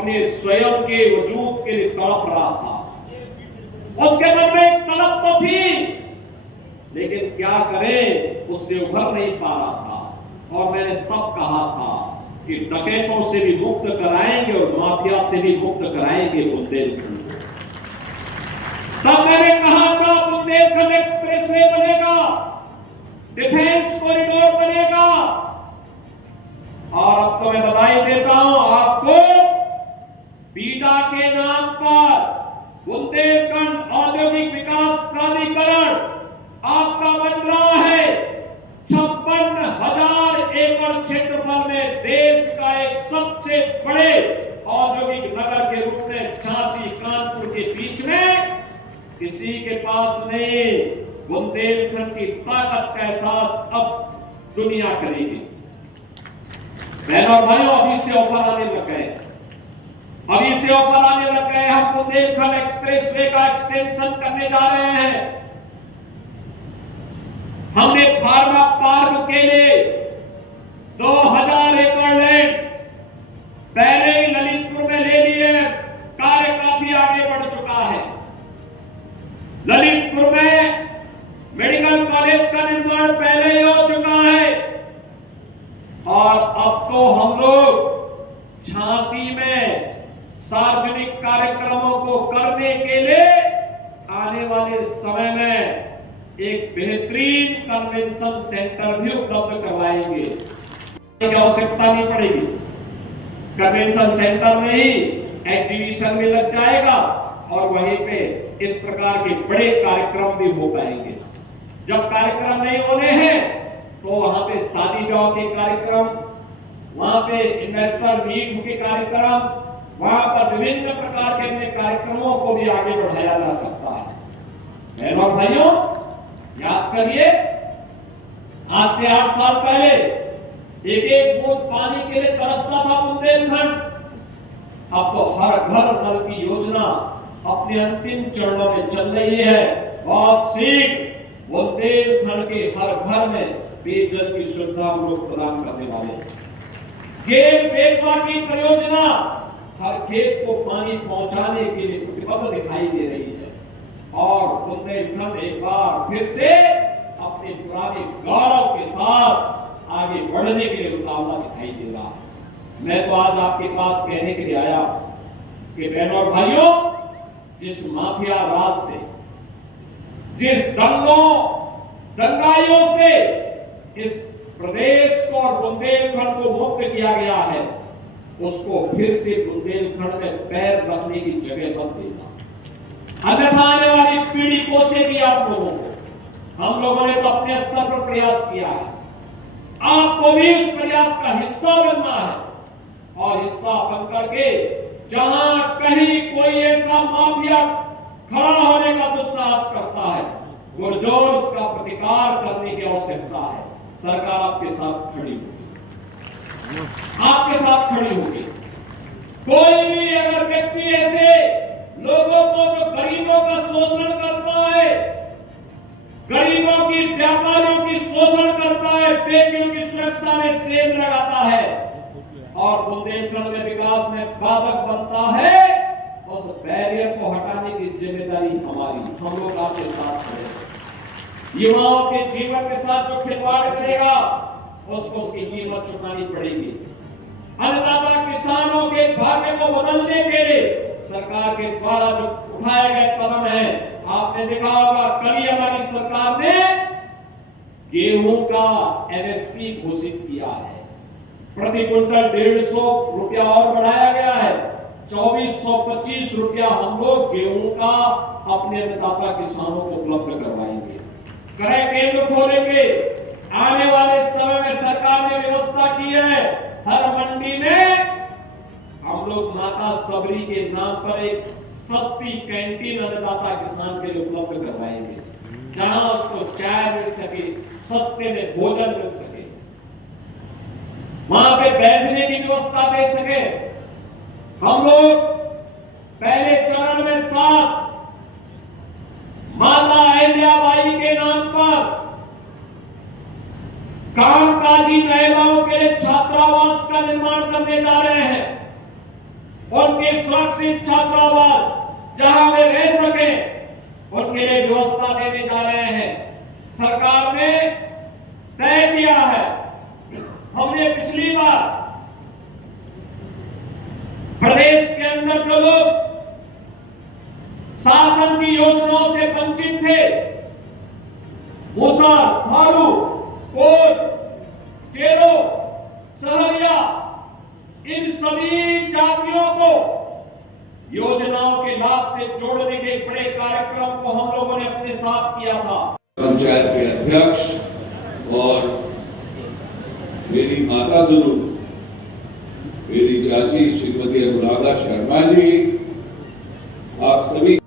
अपने स्वयं के वजूद के लिए तड़प रहा था। उसके मन में एक तड़प तो थी, लेकिन क्या करें, उससे उभर नहीं पा रहा था। और मैंने तब कहा था कि डकैतों से भी मुक्त कराएंगे और माफिया से भी मुक्त कराएंगे बुंदेलखंड। तब मैंने कहा था बुंदेलखंड एक्सप्रेसवे बनेगा, डिफेंस कॉरिडोर बनेगा। और अब तो मैं बधाई देता हूं आपको, बीडा के नाम पर बुंदेलखंड औद्योगिक विकास प्राधिकरण आपका बन रहा है। 56,000 एकड़ क्षेत्रफल में देश का एक सबसे बड़े औद्योगिक नगर के रूप में झांसी कानपुर के बीच में किसी के पास नहीं। बुंदेलखंड की ताकत का एहसास अब दुनिया करेगी। बहनों और भाइयों, अभी से ऑफर आने लग गए, अभी से ऑफर आने लग गए। हम बुंदेलखंड एक्सप्रेसवे का एक्सटेंशन करने जा रहे हैं। हमने फार्मा पार्क के लिए 2000 एकड़ लैंड पहले ही ललितपुर में ले लिए। कार्य काफी आगे बढ़ चुका है। ललितपुर में मेडिकल कॉलेज का निर्माण पहले ही हो चुका है और अब तो हम लोग झांसी में सार्वजनिक कार्यक्रमों को करने के लिए आने वाले समय में एक बेहतरीन कन्वेंशन सेंटर भी उपलब्ध करवाएंगे। की आवश्यकता नहीं पड़ेगी, कन्वेंशन सेंटर में ही एग्जीबिशन में लग जाएगा और वहीं पे इस प्रकार के बड़े कार्यक्रम भी हो पाएंगे। जब कार्यक्रम नहीं होने हैं तो वहां पे शादी ब्याह के कार्यक्रम, वहां पे इन्वेस्टर मीट के कार्यक्रम, वहां पर विभिन्न प्रकार के अन्य कार्यक्रमों को भी आगे बढ़ाया जा सकता है। बहनों और भाइयों, याद करिए, आज से 8 साल पहले एक एक बूंद पानी के लिए तरसता था बुंदेलखंड। अब तो हर घर नल की योजना अपने अंतिम चरणों में चल रही है। बहुत शीघ्र बुंदेलखंड के हर घर में पेयजल की सुविधा हम लोग प्रदान करने वाले हैं। खेत बेटवा की परियोजना हर खेत को पानी पहुंचाने के लिए प्रतिबद्ध दिखाई दे रही है और बुंदेलखंड एक बार फिर से अपने पुराने गौरव के साथ आगे बढ़ने के लिए उतावला दिखाई दे रहा है। मैं तो आज आपके पास कहने के लिए आया कि बहनों और भाइयों, जिस माफिया राज से, जिस दंगाइयों से इस प्रदेश को और बुंदेलखंड को मुक्त किया गया है, उसको फिर से बुंदेलखंड में पैर रखने की जगह मत देना। अन्यथा आने वाली पीढ़ी कोसेगी आप लोगों को। हम लोगों ने तो अपने स्तर पर प्रयास किया है, आपको भी उस प्रयास का हिस्सा बनना है और हिस्सा बन करके जहां कहीं कोई ऐसा माफिया खड़ा होने का दुस्साहस करता है, पुरजोर उसका प्रतिकार करने की आवश्यकता है। सरकार आपके साथ खड़ी होगी, आपके साथ खड़ी होगी। कोई भी अगर व्यक्ति ऐसे लोगों को जो गरीबों का शोषण करता है, गरीबों की, व्यापारियों की शोषण करता है, बेटियों की सुरक्षा में सेंध लगाता है और बुंदेलखंड में विकास में बाधक बनता है, उस बैरियर को हटाने की जिम्मेदारी हमारी। हम लोग आपके साथ खड़े हैं। युवाओं के जीवन के साथ जो खिलवाड़ करेगा उसको उसकी कीमत चुकानी पड़ेगी। अन्नदाता किसानों के भाग्य को बदलने के लिए सरकार के द्वारा जो उठाए गए कदम है, आपने देखा होगा कल ही हमारी सरकार ने गेहूं का एमएसपी घोषित किया है। प्रति क्विंटल 150 रुपया और बढ़ाया गया है। 2425 रुपया हम लोग गेहूं का अपने अन्नदाता किसानों को उपलब्ध करवाएंगे। क्रय केंद्र खोलेंगे। आने वाले समय में सरकार ने व्यवस्था की है, हर मंडी में हम लोग माता सबरी के नाम पर एक सस्ती कैंटीन अन्नदाता किसान के लिए उपलब्ध करवाएंगे, जहां उसको चाय मिल सके, सस्ते में भोजन मिल सके, वहां पे बैठने की व्यवस्था दे सके। हम लोग पहले चरण में 7 माता अहिल्याबाई के नाम पर कामकाजी महिलाओं के लिए छात्रावास का निर्माण करने जा रहे हैं। उनके सुरक्षित छात्रावास जहां वे रह सके उनके लिए व्यवस्था देने जा रहे हैं। सरकार ने तय किया है, हमने पिछली बार प्रदेश के अंदर जो लोग शासन की योजनाओं से वंचित थे, मुसर, भारू, कोट, चेरो, सहरिया, इन सभी जातियों को योजनाओं के लाभ से जोड़ने के बड़े कार्यक्रम को हम लोगों ने अपने साथ किया था। पंचायत के अध्यक्ष और मेरी माता स्वरूप मेरी चाची श्रीमती अनुराधा शर्मा जी, आप सभी